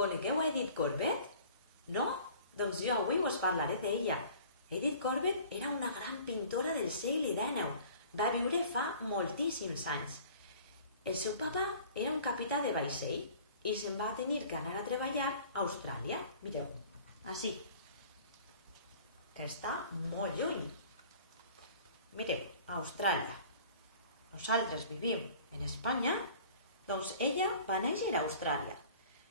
Conegueu a Edith Corbett? No? Doncs jo avui us parlaré d'ella. Edith Corbett era una gran pintora del segle XIX. Va viure fa moltíssims anys. El seu papa era un capità de vaixell i se'n va tenir que anar a treballar a Austràlia. Mireu, així, que està molt lluny. Mireu, a Austràlia. Nosaltres vivim en Espanya, doncs ella va néixer a Austràlia.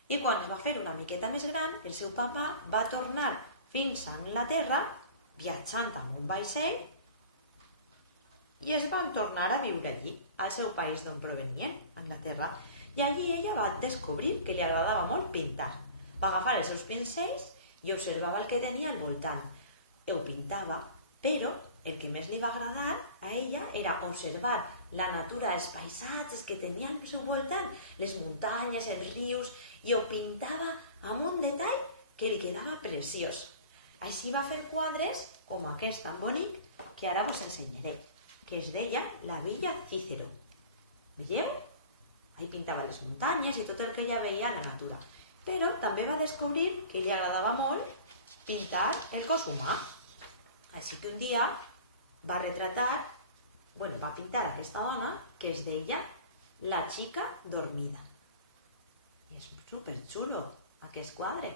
I quan es va fer una miqueta més gran, el seu papa va tornar fins a Anglaterra, viatjant amb un vaixell, i es van tornar a viure allí, al seu país d'on provenien, Anglaterra. I allí ella va descobrir que li agradava molt pintar. Va agafar els seus pincells i observava el que tenia al voltant. Ho pintava, però el que més li va agradar a ella era observar la natura, els paisatges que tenia al seu voltant, les muntanyes, els rius, i ho pintava amb un detall que li quedava preciós. Així va fer quadres com aquest tan bonic que ara us ensenyaré, que es deia la Villa Cícero. Veieu? Ahí pintava les muntanyes i tot el que ella veia a la natura. Però també va descobrir que li agradava molt pintar el cos humà. Així que un dia va pintar aquesta dona que es deia la xica dormida. I és superxulo aquest quadre.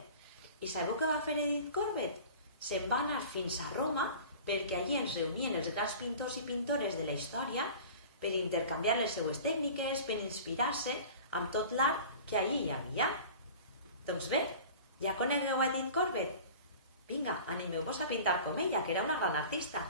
I sabeu què va fer Edith Corbett? Se'n va anar fins a Roma perquè allí ens reunien els grans pintors i pintores de la història per intercanviar les seues tècniques, per inspirar-se amb tot l'art que allí hi havia. Doncs bé, ja conegueu Edith Corbett? Vinga, animeu-vos a pintar com ella, que era una gran artista.